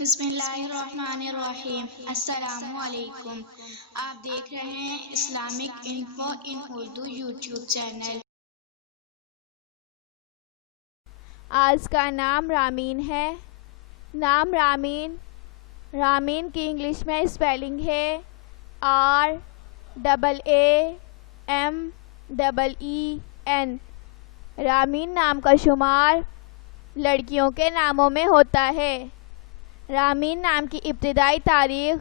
بسم اللہ الرحمن الرحیم۔ السلام علیکم۔ آپ دیکھ رہے ہیں اسلامک انفو ان اردو یوٹیوب چینل۔ آج کا نام رامین ہے۔ نام رامین کی انگلش میں اسپیلنگ ہے RAAMEEN۔ رامین نام کا شمار لڑکیوں کے ناموں میں ہوتا ہے۔ رامین نام کی ابتدائی تاریخ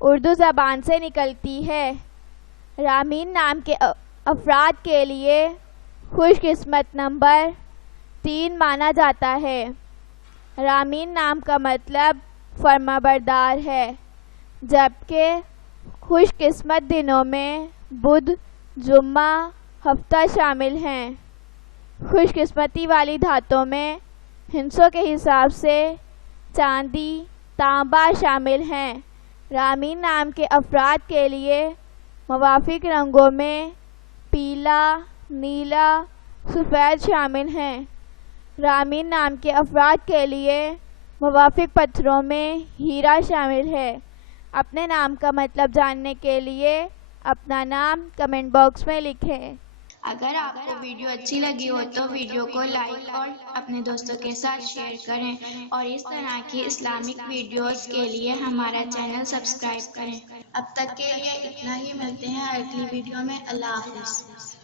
اردو زبان سے نکلتی ہے۔ رامین نام کے افراد کے لیے خوش قسمت نمبر 3 مانا جاتا ہے۔ رامین نام کا مطلب فرمانبردار ہے، جبکہ خوش قسمت دنوں میں بدھ، جمعہ، ہفتہ شامل ہیں۔ خوش قسمتی والی دھاتوں میں ہندسوں کے حساب سے چاندی، تانبا شامل ہیں۔ رامین نام کے افراد کے لیے موافق رنگوں میں پیلا، نیلا، سفید شامل ہیں۔ رامین نام کے افراد کے لیے موافق پتھروں میں ہیرا شامل ہے۔ اپنے نام کا مطلب جاننے کے لیے اپنا نام کمنٹ باکس میں لکھیں۔ اگر آپ کو ویڈیو اچھی لگی ہو تو ویڈیو کو لائک اور اپنے دوستوں کے ساتھ شیئر کریں، اور اس طرح کی اسلامک ویڈیوز کے لیے ہمارا چینل سبسکرائب کریں۔ اب تک کے لیے اتنا ہی، ملتے ہیں اگلی ویڈیو میں۔ اللہ حافظ۔